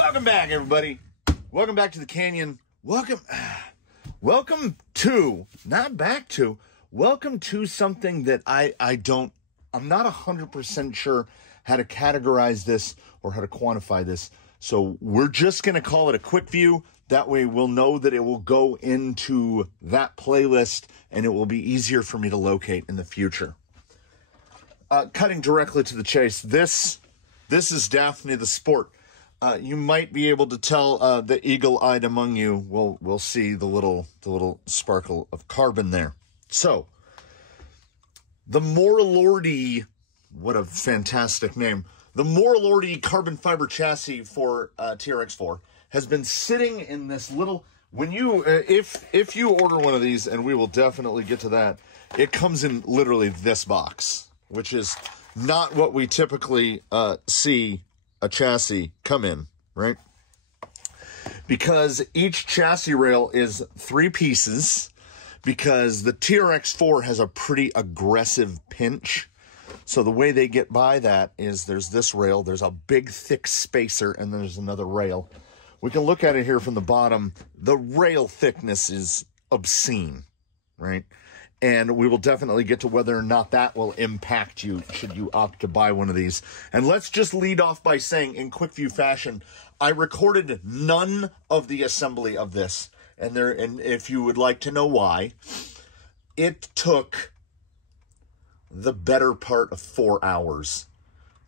Welcome back, everybody. Welcome back to the Canyon. Welcome to, not back to, welcome to something that I'm not 100% sure how to categorize this or how to quantify this. So we're just going to call it a quick view. That way we'll know that it will go into that playlist and it will be easier for me to locate in the future. Cutting directly to the chase, this is Daphne the Sport. You might be able to tell the eagle-eyed among you will see the little sparkle of carbon there. So, the Morlordy, what a fantastic name. The Morlordy carbon fiber chassis for TRX-4 has been sitting in this little, when you, if you order one of these, and we will definitely get to that, it comes in literally this box, which is not what we typically see a chassis come in, right? Because each chassis rail is 3 pieces, because the TRX-4 has a pretty aggressive pinch. So the way they get by that is there's this rail, there's a big thick spacer, and there's another rail. We can look at it here from the bottom. The rail thickness is obscene, right? And we will definitely get to whether or not that will impact you should you opt to buy one of these. And let's just lead off by saying, in quick view fashion, I recorded none of the assembly of this. And if you would like to know why, it took the better part of 4 hours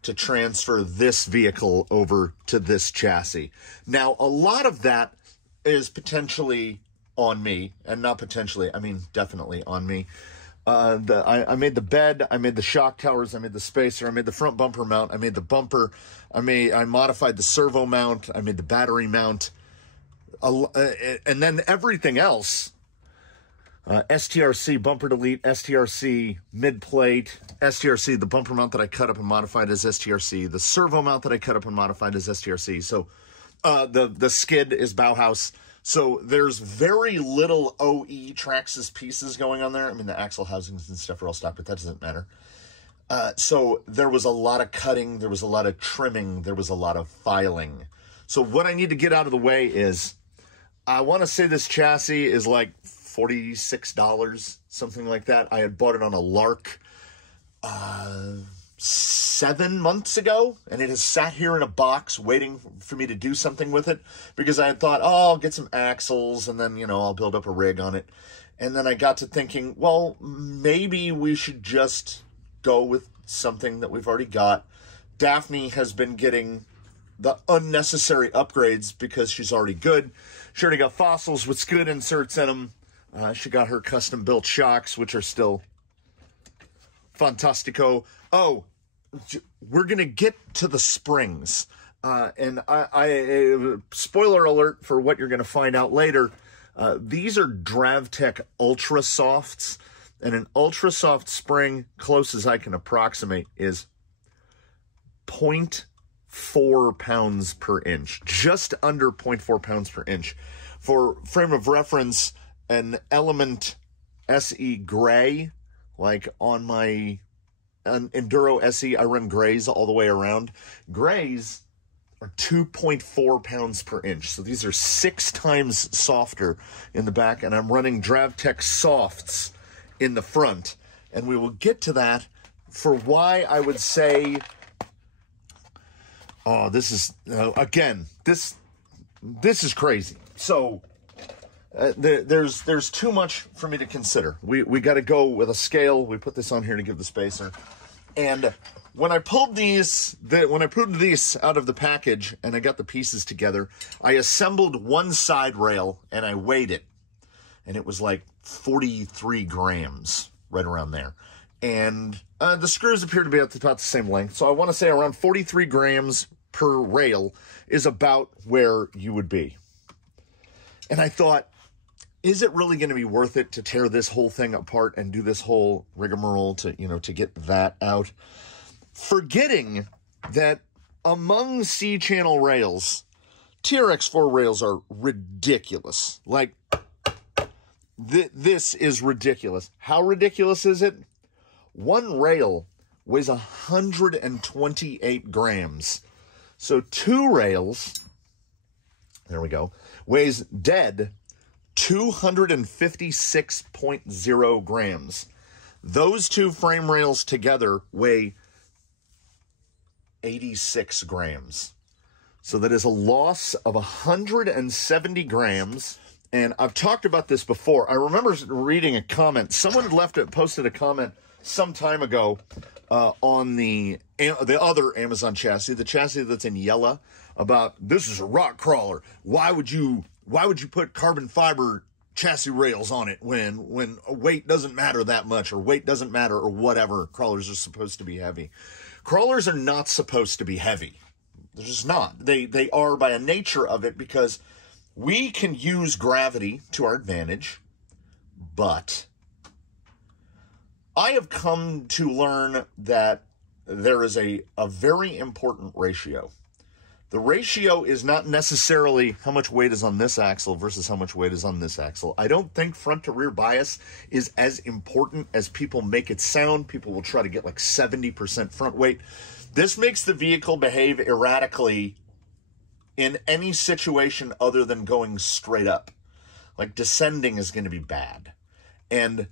to transfer this vehicle over to this chassis. Now, a lot of that is potentially on me, and not potentially, I mean definitely on me. I made the bed, I made the shock towers, I made the spacer, I made the front bumper mount, I made the bumper, I modified the servo mount, I made the battery mount, and then everything else, STRC bumper delete, STRC mid plate, STRC the bumper mount that I cut up and modified as STRC, the servo mount that I cut up and modified as STRC. So the skid is Bauhaus. So there's very little OE Traxxas pieces going on there. I mean, the axle housings and stuff are all stock, but that doesn't matter. So there was a lot of cutting, there was a lot of trimming, there was a lot of filing. So what I need to get out of the way is, I want to say this chassis is like $46, something like that. I had bought it on a lark 7 months ago, and it has sat here in a box waiting for me to do something with it, because I had thought, oh, I'll get some axles and then, I'll build up a rig on it. And then I got to thinking, well, maybe we should just go with something that we've already got. Daphne has been getting the unnecessary upgrades because she's already good. She already got fossils with skid inserts in them. She got her custom built shocks, which are still fantastico. Oh, we're going to get to the springs. And I spoiler alert for what you're going to find out later. These are Duratrax Ultra Softs. And an Ultra Soft spring, close as I can approximate, is 0.4 pounds per inch. Just under 0.4 pounds per inch. For frame of reference, an Element SE Gray, like on my Enduro SE, I run grays all the way around. Grays are 2.4 pounds per inch. So these are 6 times softer in the back, and I'm running Duratrax Softs in the front. And we will get to that for why I would say, oh, this is, again, this is crazy. So there's too much for me to consider. We got to go with a scale. We put this on here to give the spacer. And when I pulled these out of the package and I got the pieces together, I assembled one side rail and I weighed it. And it was like 43 grams, right around there. And the screws appear to be at about the same length. So I want to say around 43 grams per rail is about where you would be. And I thought, is it really going to be worth it to tear this whole thing apart and do this whole rigmarole to get that out? Forgetting that among C-channel rails, TRX-4 rails are ridiculous. Like, this is ridiculous. How ridiculous is it? One rail weighs 128 grams. So 2 rails there we go, weighs dead 256.0 grams. Those two frame rails together weigh 86 grams. So that is a loss of 170 grams. And I've talked about this before. I remember reading a comment. Someone had posted a comment some time ago on the other Amazon chassis, the chassis that's in yellow, about this is a rock crawler. Why would you put carbon fiber chassis rails on it when weight doesn't matter that much, or weight doesn't matter, or whatever? Crawlers are supposed to be heavy. Crawlers are not supposed to be heavy. They're just not. They are by a nature of it, because we can use gravity to our advantage, but I have come to learn that there is a very important ratio. The ratio is not necessarily how much weight is on this axle versus how much weight is on this axle. I don't think front to rear bias is as important as people make it sound. People will try to get like 70% front weight. This makes the vehicle behave erratically in any situation other than going straight up. Like descending is going to be bad. And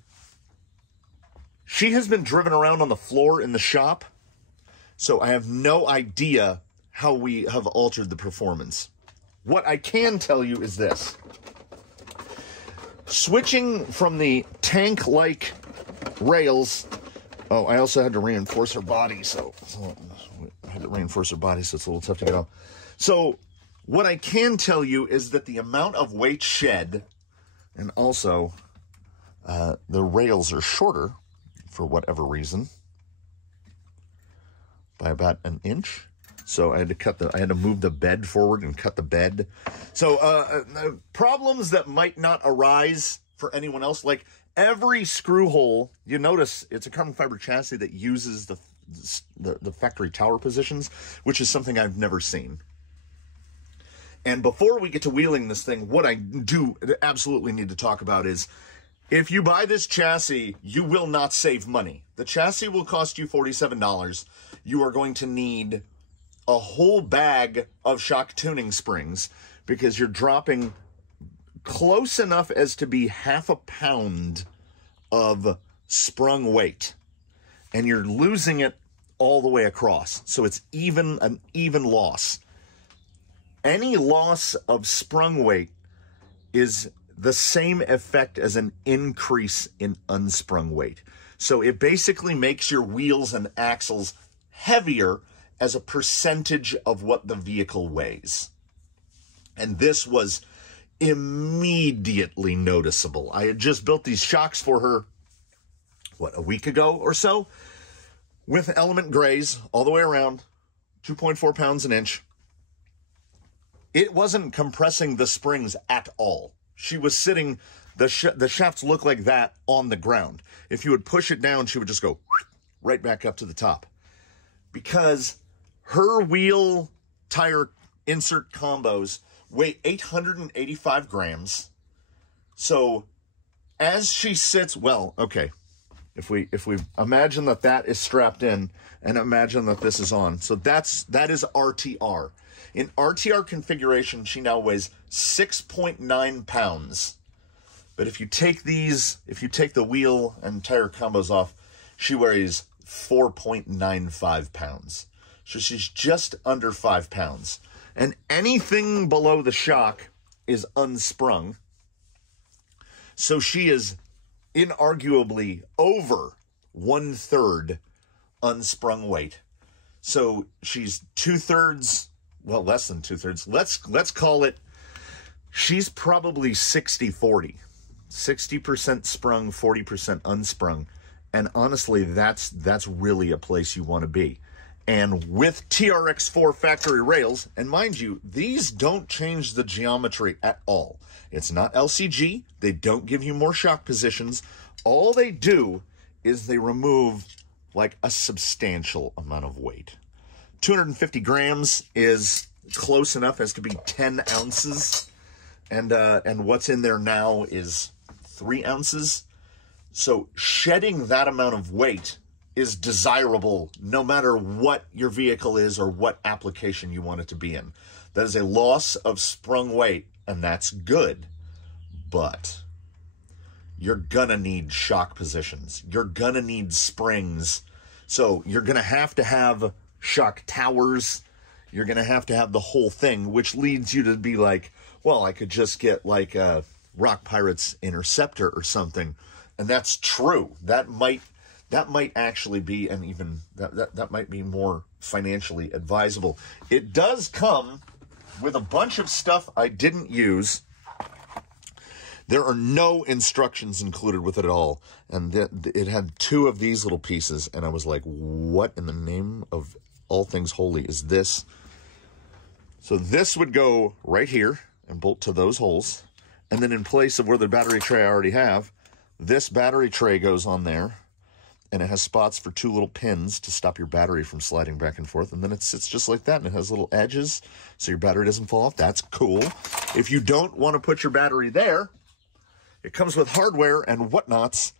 she has been driven around on the floor in the shop, so I have no idea how we have altered the performance. What I can tell you is this. Switching from the tank-like rails, oh, I also had to reinforce her body, so I had to reinforce her body, so it's a little tough to get off. So what I can tell you is that the amount of weight shed, and also the rails are shorter for whatever reason by about an inch. So I had to move the bed forward and cut the bed. So problems that might not arise for anyone else, like every screw hole, you notice it's a carbon fiber chassis that uses the factory tower positions, which is something I've never seen. And before we get to wheeling this thing, what I do absolutely need to talk about is, if you buy this chassis, you will not save money. The chassis will cost you $47. You are going to need a whole bag of shock tuning springs, because you're dropping close enough as to be half a pound of sprung weight, and you're losing it all the way across. So it's an even loss. Any loss of sprung weight is the same effect as an increase in unsprung weight. So it basically makes your wheels and axles heavier as a percentage of what the vehicle weighs. And this was immediately noticeable. I had just built these shocks for her, a week ago or so, with element grays all the way around, 2.4 pounds an inch. It wasn't compressing the springs at all. She was sitting, the shafts look like that on the ground. If you would push it down, she would just go right back up to the top. Because her wheel tire insert combos weigh 885 grams. So as she sits, well, okay, if we imagine that is strapped in and imagine that this is on. So that is RTR. In RTR configuration, she now weighs 6.9 pounds. But if you take the wheel and tire combos off, she weighs 4.95 pounds. So she's just under 5 pounds. And anything below the shock is unsprung. So she is inarguably over 1/3 unsprung weight. So she's 2/3, well, less than 2/3. Let's call it, she's probably 60-40. 60% sprung, 40% unsprung. And honestly, that's really a place you want to be. And with TRX-4 factory rails, and mind you, these don't change the geometry at all. It's not LCG. They don't give you more shock positions. All they do is they remove like a substantial amount of weight. 250 grams is close enough as to be 10 ounces. And what's in there now is 3 ounces. So shedding that amount of weight is desirable no matter what your vehicle is or what application you want it to be in. That is a loss of sprung weight, and that's good. But you're gonna need shock positions. You're gonna need springs. So you're gonna have shock towers. You're gonna have the whole thing, which leads you to be like, well, I could just get like a Rock Pirates Interceptor or something. And that's true. That might actually be an even, that might be more financially advisable. It does come with a bunch of stuff I didn't use. There are no instructions included with it at all. And it had 2 of these little pieces. And I was like, what in the name of all things holy is this? So this would go right here and bolt to those holes. And then in place of where the battery tray I already have, this battery tray goes on there. And it has spots for 2 little pins to stop your battery from sliding back and forth. And then it sits just like that, and it has little edges so your battery doesn't fall off. That's cool. If you don't want to put your battery there, it comes with hardware and whatnots.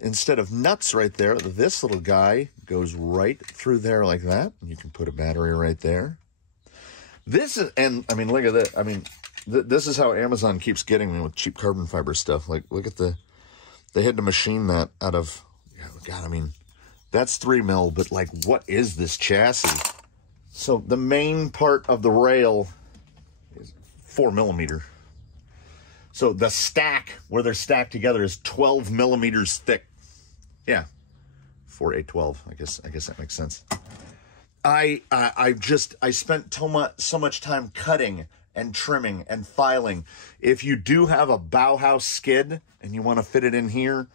Instead of nuts right there, this little guy goes right through there like that. And you can put a battery right there. This is, and I mean, look at that. I mean, this is how Amazon keeps getting me with cheap carbon fiber stuff. Like, look at they had to machine that out of, God, I mean, that's 3 mil, but like, what is this chassis? So the main part of the rail is 4 millimeter. So the stack, where they're stacked together, is 12 millimeters thick. Yeah, 4, 8, 12. I guess that makes sense. I spent so much time cutting and trimming and filing. If you do have a Bauhaus skid and you want to fit it in here,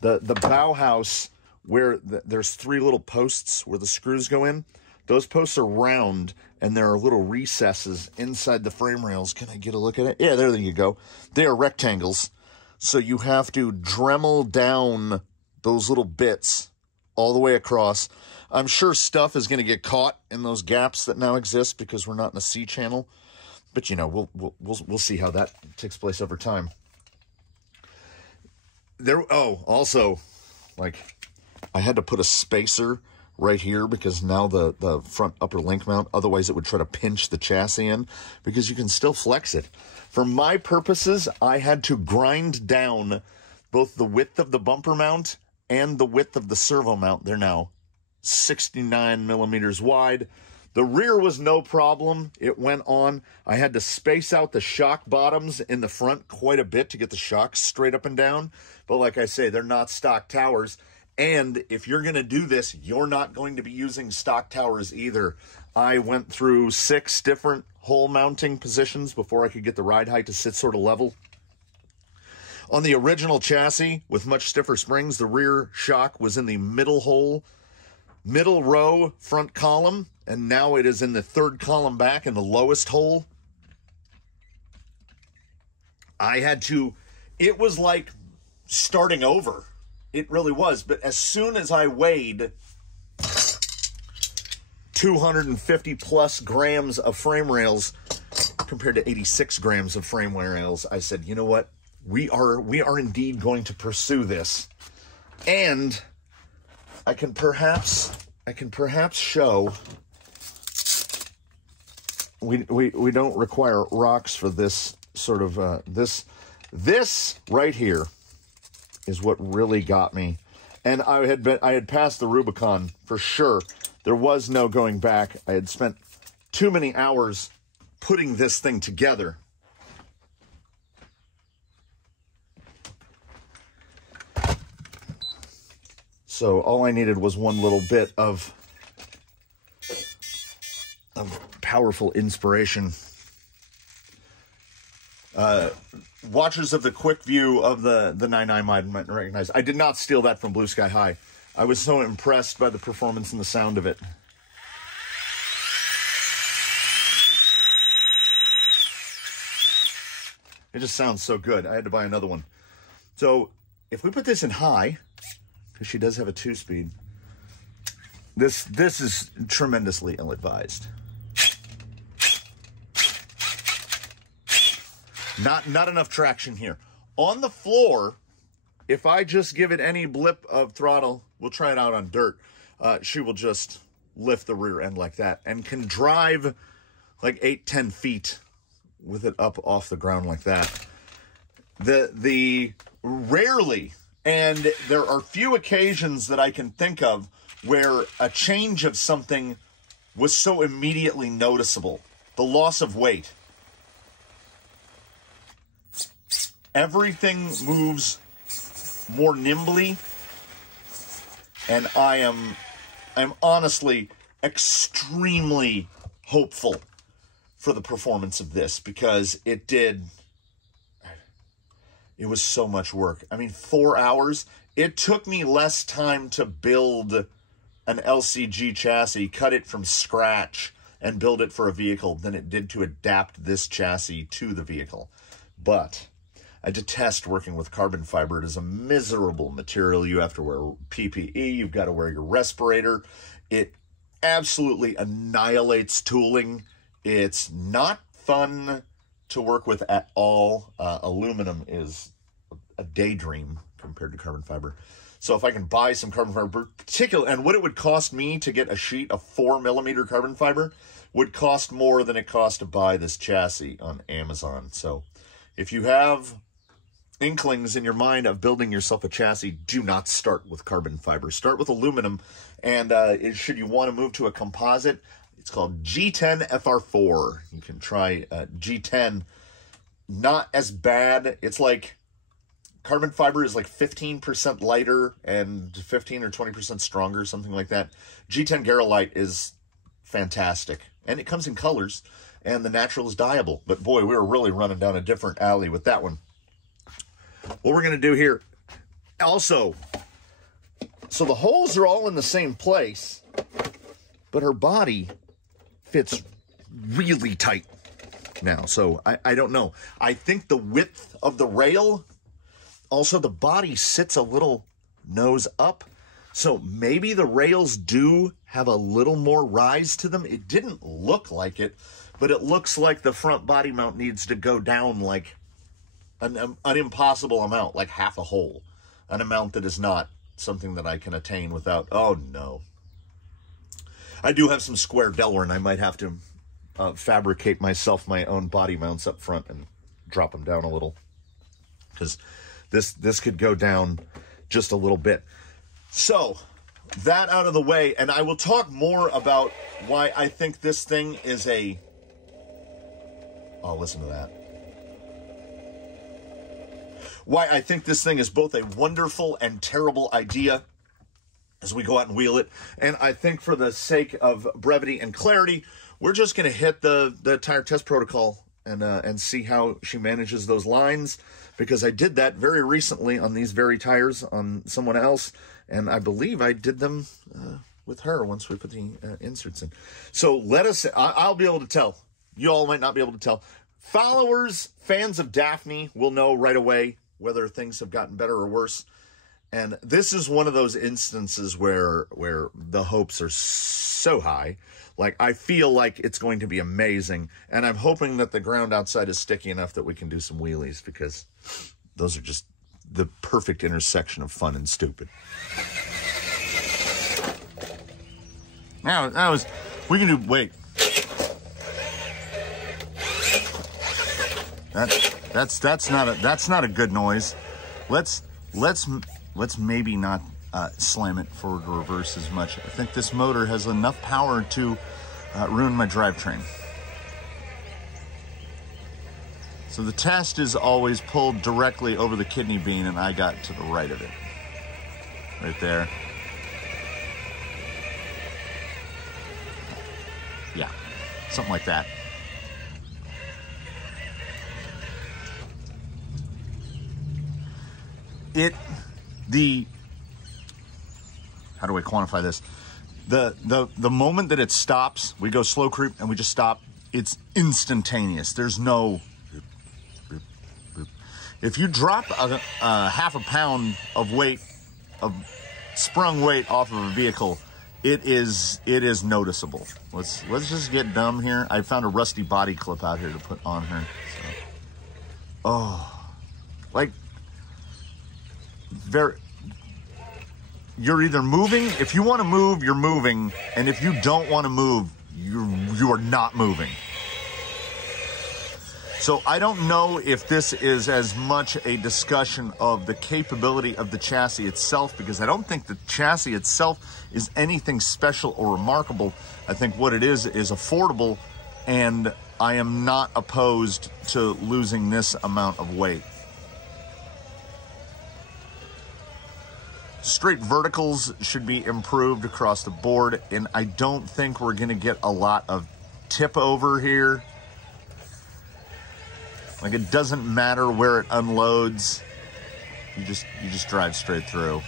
the Bauhaus, where there's 3 little posts where the screws go in, those posts are round, and there are little recesses inside the frame rails. Can I get a look at it? Yeah, there you go. They are rectangles, so you have to Dremel down those little bits all the way across. I'm sure stuff is going to get caught in those gaps that now exist because we're not in a C channel, but you know, we'll see how that takes place over time. Also, like, I had to put a spacer right here because now the front upper link mount, otherwise it would try to pinch the chassis in, because you can still flex it. For my purposes, I had to grind down both the width of the bumper mount and the width of the servo mount. They're now 69 millimeters wide. The rear was no problem. It went on. I had to space out the shock bottoms in the front quite a bit to get the shocks straight up and down. But like I say, they're not stock towers. And if you're going to do this, you're not going to be using stock towers either. I went through 6 different hole mounting positions before I could get the ride height to sit sort of level. On the original chassis, with much stiffer springs, the rear shock was in the middle hole, middle row front column, and now it is in the 3rd column back in the lowest hole. It was like starting over. It really was. But as soon as I weighed 250 plus grams of frame rails compared to 86 grams of frame rails, I said, you know what? We are indeed going to pursue this. And I can perhaps show we don't require rocks for this sort of this right here is what really got me. And I had passed the Rubicon for sure. There was no going back. I had spent too many hours putting this thing together. So all I needed was one little bit of powerful inspiration. Watchers of the quick view of the 9.9 might recognize. I did not steal that from Blue Sky High. I was so impressed by the performance and the sound of it. It just sounds so good. I had to buy another one. So if we put this in high, because she does have a 2-speed, this is tremendously ill-advised. Not enough traction here. On the floor, if I just give it any blip of throttle, we'll try it out on dirt, she will just lift the rear end like that and can drive like 8-10 feet with it up off the ground like that. The rarely, and there are few occasions that I can think of where a change of something was so immediately noticeable. The loss of weight. Everything moves more nimbly, and I'm honestly extremely hopeful for the performance of this, because it was so much work. I mean, 4 hours. It took me less time to build an LCG chassis, cut it from scratch, and build it for a vehicle than it did to adapt this chassis to the vehicle. But I detest working with carbon fiber. It is a miserable material. You have to wear PPE. You've got to wear your respirator. It absolutely annihilates tooling. It's not fun to work with at all. Aluminum is a daydream compared to carbon fiber. So if I can buy some carbon fiber, particularly, and what it would cost me to get a sheet of 4mm carbon fiber would cost more than it cost to buy this chassis on Amazon. So if you have inklings in your mind of building yourself a chassis, do not start with carbon fiber. Start with aluminum, and should you want to move to a composite, it's called G10 FR4. You can try G10. Not as bad. It's like carbon fiber is like 15% lighter and 15 or 20% stronger, something like that. G10 Garolite is fantastic, and it comes in colors, and the natural is dyeable. But boy, we were really running down a different alley with that one. What we're going to do here, also, so the holes are all in the same place, but her body fits really tight now. So I don't know. I think the width of the rail, also the body sits a little nose up. So maybe the rails do have a little more rise to them. It didn't look like it, but it looks like the front body mount needs to go down like an impossible amount, like half a hole, an amount that is not something that I can attain without, oh no. I do have some square Delaware, and I might have to fabricate myself my own body mounts up front and drop them down a little, because this could go down just a little bit. So that out of the way, and I will talk more about why I think this thing is a, oh, listen to that. Why I think this thing is both a wonderful and terrible idea as we go out and wheel it. And I think for the sake of brevity and clarity, we're just going to hit the tire test protocol and see how she manages those lines, because I did that very recently on these very tires on someone else, and I believe I did them with her once we put the inserts in. So I'll be able to tell. You all might not be able to tell. Followers, fans of Daphne will know right away whether things have gotten better or worse. And this is one of those instances where the hopes are so high. Like, I feel like it's going to be amazing. And I'm hoping that the ground outside is sticky enough that we can do some wheelies, because those are just the perfect intersection of fun and stupid. Now, we can do, wait. That's not a good noise. Let's maybe not slam it forward or reverse as much. I think this motor has enough power to ruin my drivetrain. So the test is always pulled directly over the kidney bean, and I got to the right of it. Right there. Yeah, something like that. How do I quantify this? The moment that it stops, we go slow creep and we just stop. It's instantaneous. There's no, if you drop a half a pound of weight, of sprung weight off of a vehicle, it is noticeable. Let's just get dumb here. I found a rusty body clip out here to put on her. So. Oh, like, you're either moving. If you want to move, you're moving. And if you don't want to move, you are not moving. So I don't know if this is as much a discussion of the capability of the chassis itself, because I don't think the chassis itself is anything special or remarkable. I think what it is affordable, and I am not opposed to losing this amount of weight. Straight verticals should be improved across the board, and I don't think we're going to get a lot of tip over here. Like, it doesn't matter where it unloads. You just drive straight through.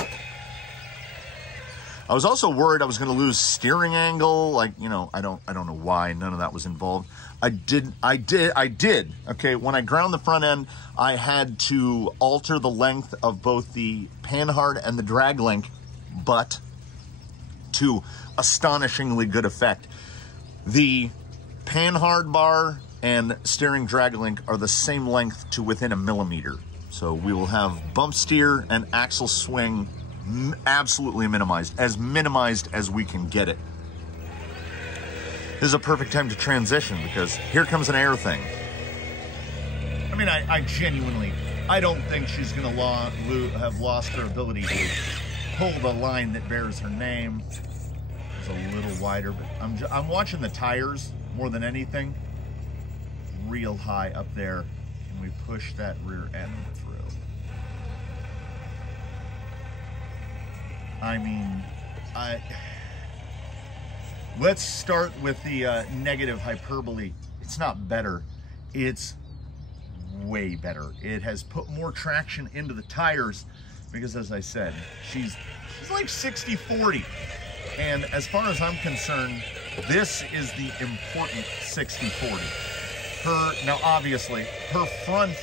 I was also worried I was going to lose steering angle. Like, you know, I don't know why none of that was involved. I did. Okay, when I ground the front end, I had to alter the length of both the panhard and the drag link, but to astonishingly good effect. The panhard bar and steering drag link are the same length to within a millimeter. So we will have bump steer and axle swing absolutely minimized as we can get it. This is a perfect time to transition because here comes an air thing. I mean, I genuinely, I don't think she's gonna have lost her ability to pull the line that bears her name. It's a little wider, but I'm watching the tires more than anything. Real high up there, and we push that rear end through. I mean, let's start with the negative hyperbole. It's not better, it's way better. It has put more traction into the tires because, as I said, she's like 60-40, and as far as I'm concerned, this is the important 60-40. Now obviously, her front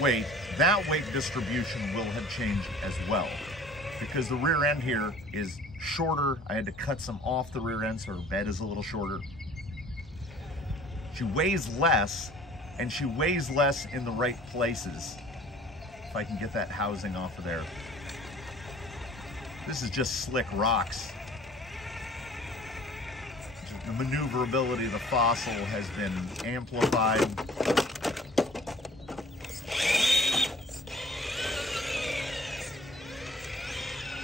weight, that weight distribution will have changed as well, because the rear end here is shorter. I had to cut some off the rear end, so her bed is a little shorter. She weighs less, and she weighs less in the right places. If I can get that housing off of there. This is just slick rocks. The maneuverability of the Fossil has been amplified.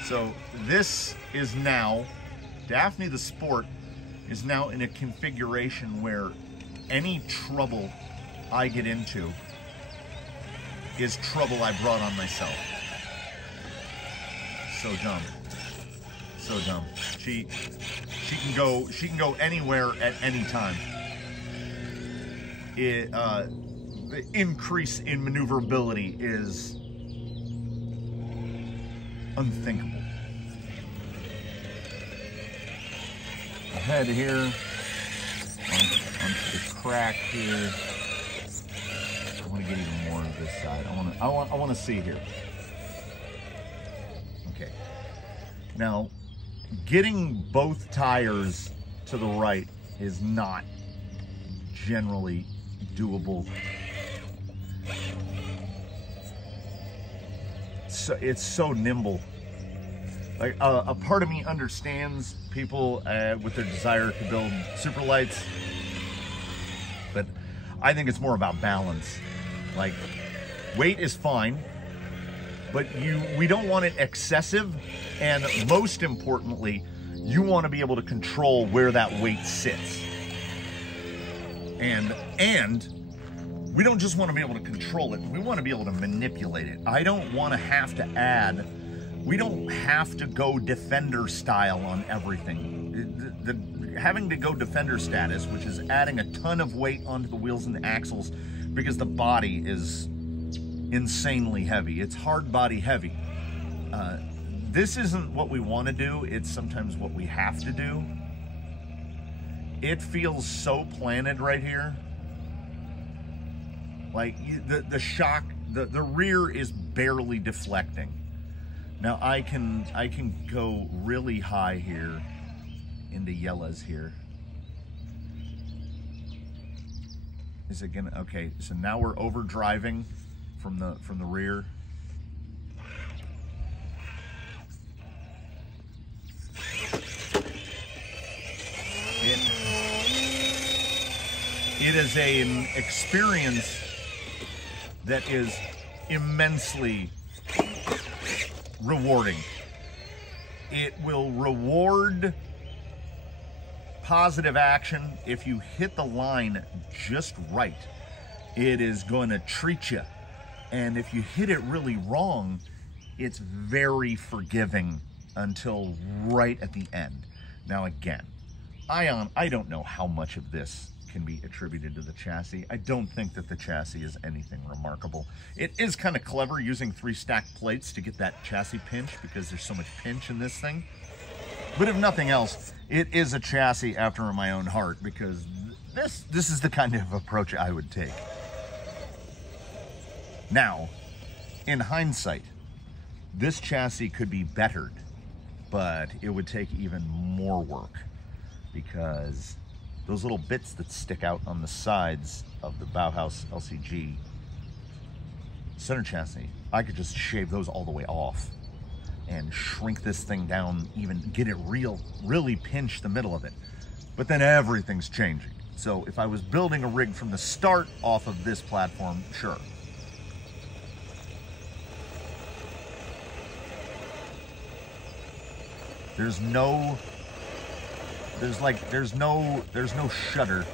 So this is now, Daphne the Sport is now in a configuration where any trouble I get into is trouble I brought on myself. So dumb. So dumb. She can go anywhere at any time. The increase in maneuverability is unthinkable. Ahead here, onto the crack here. I want to get even more of this side. I want to see here. Okay. Now, getting both tires to the right is not generally doable. So it's so nimble. Like a part of me understands people with their desire to build super lights, but I think it's more about balance. Like, weight is fine, but we don't want it excessive, and most importantly, you want to be able to control where that weight sits. And we don't just want to be able to control it, we want to be able to manipulate it. I don't want to have to add, we don't have to go Defender style on everything. Having to go Defender status, which is adding a ton of weight onto the wheels and the axles, because the body is insanely heavy. It's hard body heavy. This isn't what we want to do, it's sometimes what we have to do. It feels so planted right here. Like the shock, the rear is barely deflecting. Now I can go really high here into yellows here. Is it gonna, okay, so now we're over driving from the rear. It is an experience that is immensely rewarding. It will reward positive action if you hit the line just right. It is going to treat you. And if you hit it really wrong, it's very forgiving until right at the end. Now again, I don't know how much of this can be attributed to the chassis. I don't think that the chassis is anything remarkable. It is kind of clever using 3 stacked plates to get that chassis pinch because there's so much pinch in this thing. But if nothing else, it is a chassis after my own heart because this is the kind of approach I would take. Now, in hindsight, this chassis could be bettered, but it would take even more work because those little bits that stick out on the sides of the Bauhaus LCG center chassis, I could just shave those all the way off and shrink this thing down, even get it really pinch the middle of it. But then everything's changing. So if I was building a rig from the start off of this platform, sure. There's no shudder.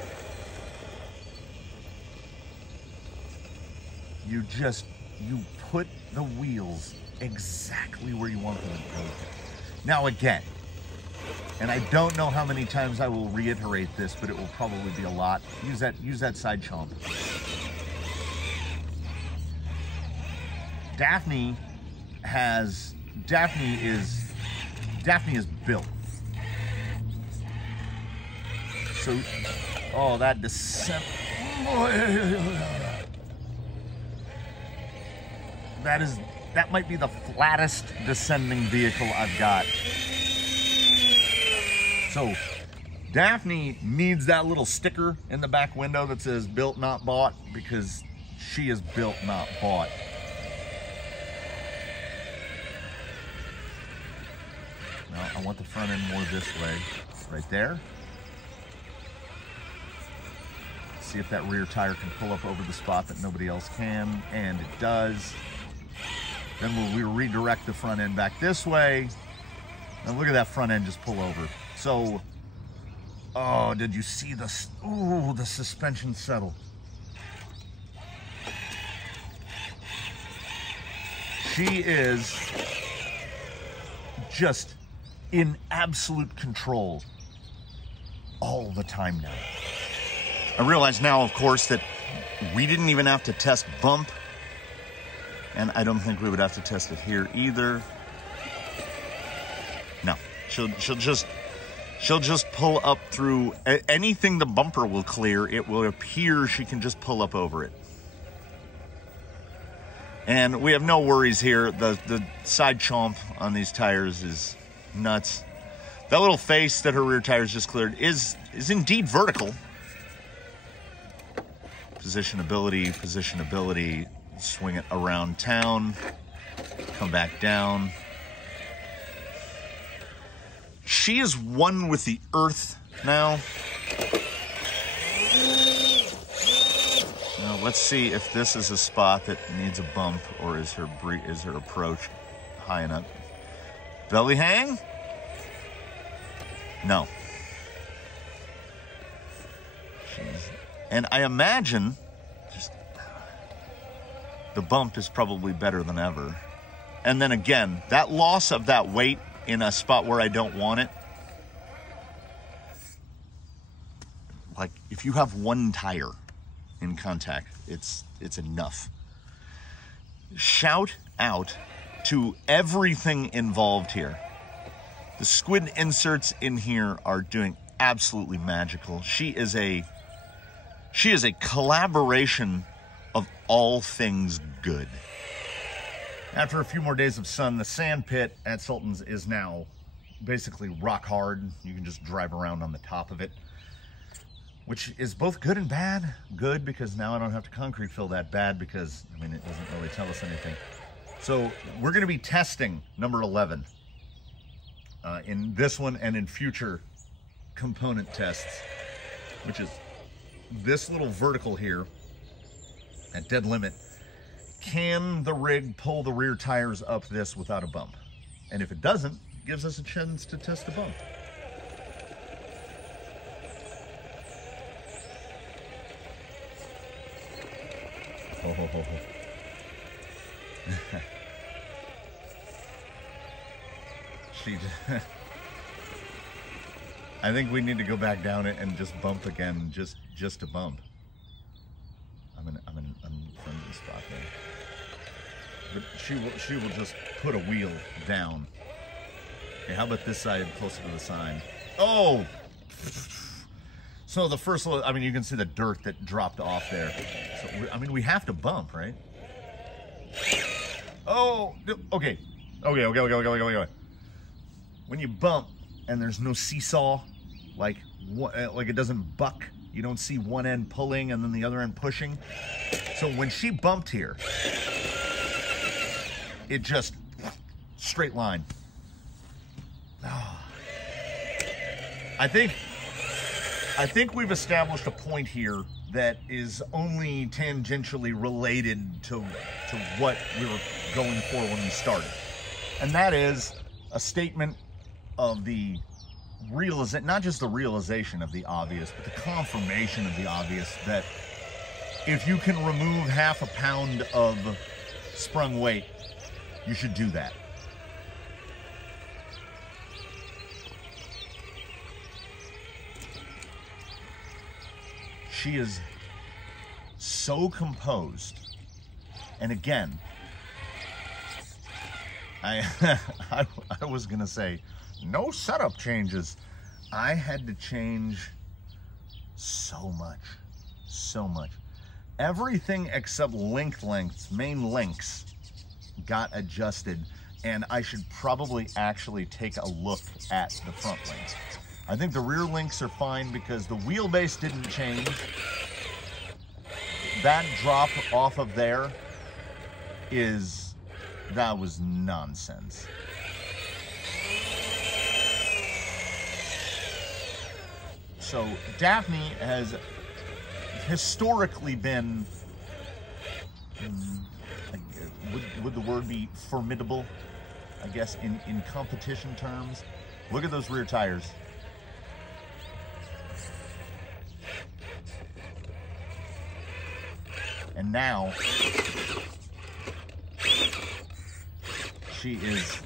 You put the wheels exactly where you want them to go. Now again, and I don't know how many times I will reiterate this, but it will probably be a lot. Use that side chomp. Daphne is built. So, oh, that descent. That might be the flattest descending vehicle I've got. So, Daphne needs that little sticker in the back window that says built, not bought, because she is built, not bought. Now, I want the front end more this way, right there. See if that rear tire can pull up over the spot that nobody else can, and it does. Then we'll redirect the front end back this way, and look at that front end just pull over. So, oh, did you see the suspension settle? She is just in absolute control all the time now. I realize now, of course, that we didn't even have to test bump, and I don't think we would have to test it here either. No, she'll just pull up through anything the bumper will clear. It will appear she can just pull up over it. And we have no worries here. The side chomp on these tires is nuts. That little face that her rear tires just cleared is indeed vertical. Positionability, swing it around town, come back down. She is one with the earth now. Now let's see if this is a spot that needs a bump, or is her approach high enough. Belly hang? No. And I imagine just the bump is probably better than ever. And then again, that loss of that weight in a spot where I don't want it. Like if you have one tire in contact, it's enough. Shout out to everything involved here. The squid inserts in here are doing absolutely magical. She is a collaboration of all things good. After a few more days of sun, the sand pit at Sultan's is now basically rock hard. You can just drive around on the top of it, which is both good and bad. Good because now I don't have to concrete fill that. Bad because, I mean, it doesn't really tell us anything. So we're going to be testing number 11 in this one and in future component tests, which is this little vertical here at dead limit, can the rig pull the rear tires up this without a bump? And if it doesn't, it gives us a chance to test the bump. Ho, ho, ho, ho. I think we need to go back down it and just bump again, just to bump. I'm in unfriendly spot there. But she will just put a wheel down. Okay, how about this side closer to the sign? Oh! So the first little, I mean, you can see the dirt that dropped off there. So, I mean, we have to bump, right? Oh, okay. Okay. When you bump and there's no seesaw, like it doesn't buck, you don't see one end pulling and then the other end pushing. So when she bumped here, it just straight line. Oh. I think we've established a point here that is only tangentially related to what we were going for when we started. And that is a statement of the realization, not just the realization of the obvious, but the confirmation of the obvious, that if you can remove half a pound of sprung weight, you should do that. She is so composed. And again, I was gonna say no setup changes. I had to change so much. Everything except lengths, main links, got adjusted, and I should probably actually take a look at the front links. I think the rear links are fine because the wheelbase didn't change. That drop off of there that was nonsense. So Daphne has historically been, would the word be formidable, I guess, in competition terms. Look at those rear tires. And now she is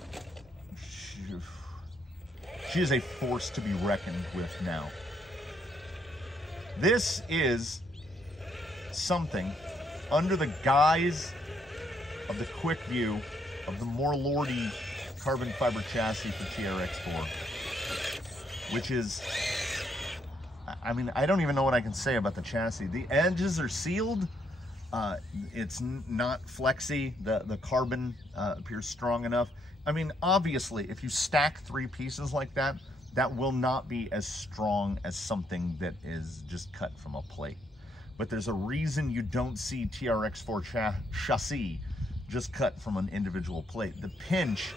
a force to be reckoned with now. This is something under the guise of the quick view of the Morlordy carbon fiber chassis for TRX-4, which is, I mean, I don't even know what I can say about the chassis. The edges are sealed. It's not flexy. The carbon appears strong enough. I mean, obviously, if you stack three pieces like that, that will not be as strong as something that is just cut from a plate. But there's a reason you don't see TRX-4 chassis just cut from an individual plate. The pinch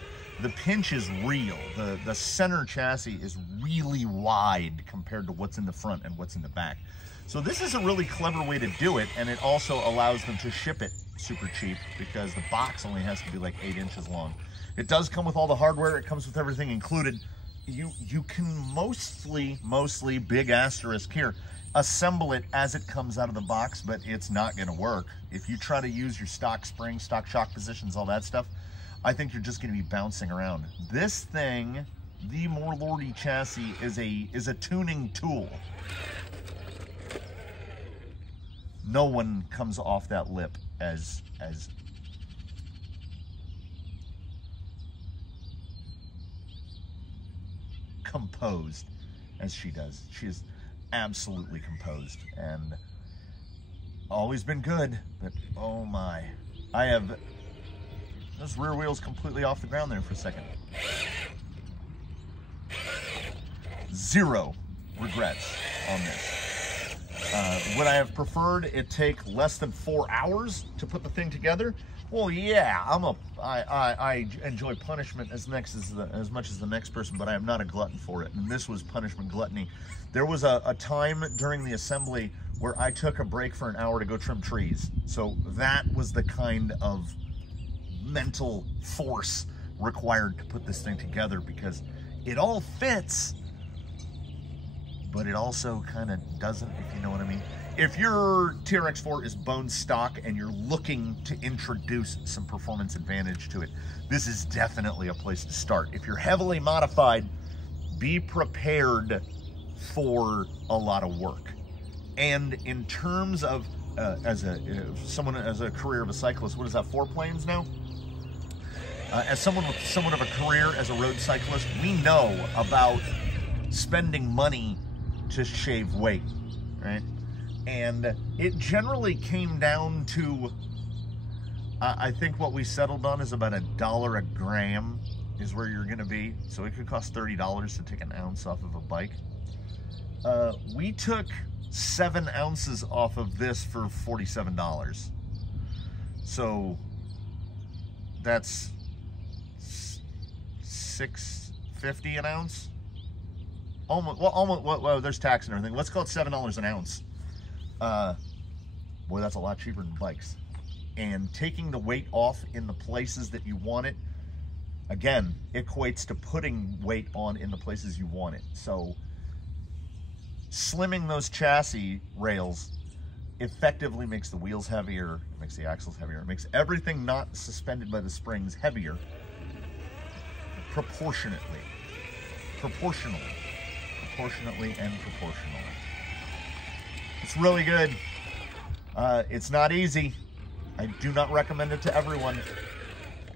is real. The center chassis is really wide compared to what's in the front and what's in the back. So this is a really clever way to do it, and it also allows them to ship it super cheap because the box only has to be like 8 inches long. It does come with all the hardware. It comes with everything included. You can mostly, big asterisk here, assemble it as it comes out of the box, but it's not gonna work. If you try to use your stock spring, stock shock positions, all that stuff, I think you're just gonna be bouncing around. This thing, the Morlordy chassis, is a tuning tool. No one comes off that lip as composed as she does. She is absolutely composed and always been good, but oh my. I have those rear wheels completely off the ground there for a second. Zero regrets on this. Would I have preferred it take less than 4 hours to put the thing together? Well, yeah, I enjoy punishment as much as the next person, but I am not a glutton for it. And this was punishment gluttony. There was a time during the assembly where I took a break for an hour to go trim trees. So that was the kind of mental force required to put this thing together, because it all fits, but it also kind of doesn't, if you know what I mean. If your TRX-4 is bone stock and you're looking to introduce some performance advantage to it, this is definitely a place to start. If you're heavily modified, be prepared for a lot of work. And in terms of, as a career of a cyclist, what is that, 4 planes now? As someone with somewhat of a career as a road cyclist, we know about spending money to shave weight, right? And it generally came down to, I think what we settled on is about $1 a gram is where you're gonna be. So it could cost $30 to take an ounce off of a bike. We took 7 ounces off of this for $47. So that's $6.50 an ounce. Well, there's tax and everything. Let's call it $7 an ounce. Boy, that's a lot cheaper than bikes. And taking the weight off in the places that you want it, again, equates to putting weight on in the places you want it. So slimming those chassis rails effectively makes the wheels heavier, it makes the axles heavier, it makes everything not suspended by the springs heavier proportionally and proportionally. It's really good. It's not easy. I do not recommend it to everyone,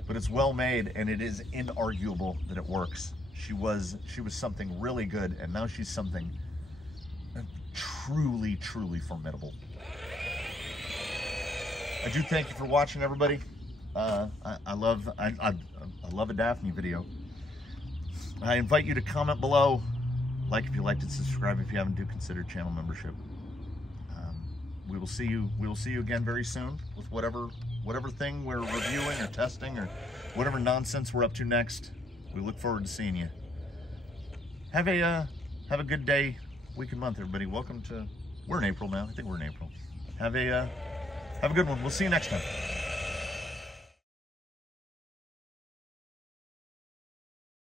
but it's well made, and it is inarguable that it works. She was something really good, and now she's something truly, truly formidable. I do thank you for watching, everybody. I love a Daphne video. I invite you to comment below, like if you liked it, subscribe if you haven't, do consider channel membership. We will see you again very soon with whatever thing we're reviewing or testing or whatever nonsense we're up to next. We look forward to seeing you. Have a good day, week, and month, everybody. Welcome to, we're in April now. I think we're in April. Have a good one. We'll see you next time.